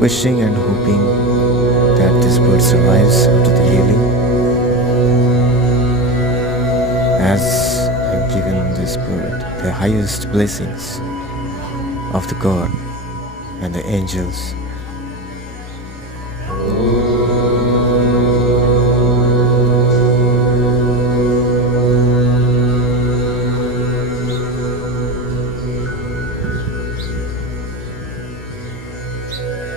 wishing and hoping that this bird survives after the healing, as I've given this bird the highest blessings of the God and the angels